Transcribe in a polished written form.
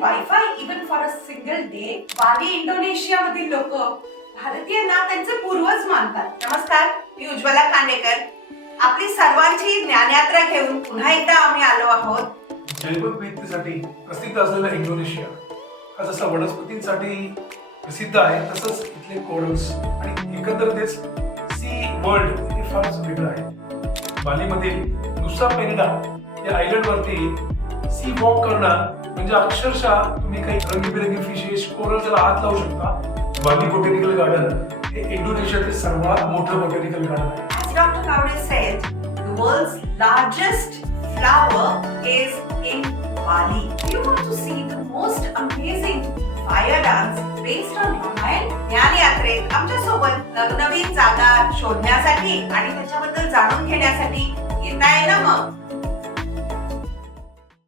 Wifi even for a single day. Bali इंडोनेशियामधील लोक भारतीयांना त्यांचे पूर्वज मानतात. नमस्कार, मी उज्ज्वला खांडेकर. आपली सर्वांची ज्ञानयात्रा घेऊन पुन्हा एकदा आम्ही आलो आहोत. जैव विविधतेसाठी प्रसिद्ध असलेला इंडोनेशिया हा जसा वनस्पतींसाठी प्रसिद्ध आहे, तसंच इथले कोरल्स आणि एकंदरीतच सी वर्ल्ड हे फारच वेगळं आहे. बालीमधील नुसा पेनिडा या आयलंड वरती सी वॉक करणं म्हणजे अक्षरशः तुम्ही काही रंगीबेरंगी फिशेस, कोरल्सला हात लावू शकता. बाली बोटॅनिकल गार्डन हे इंडोनेशियातील सर्वात मोठं बोटॅनिकल गार्डन आहे. As Dr. Kaude said, the world's largest flower is in Bali. Do you want to see the most amazing fire dance based on Ramayan? ज्ञानयात्रेत आमच्यासोबत नवनवीन जागा शोधण्यासाठी आणि त्याच्याबद्दल जाणून घेण्यासाठी येताय ना मग?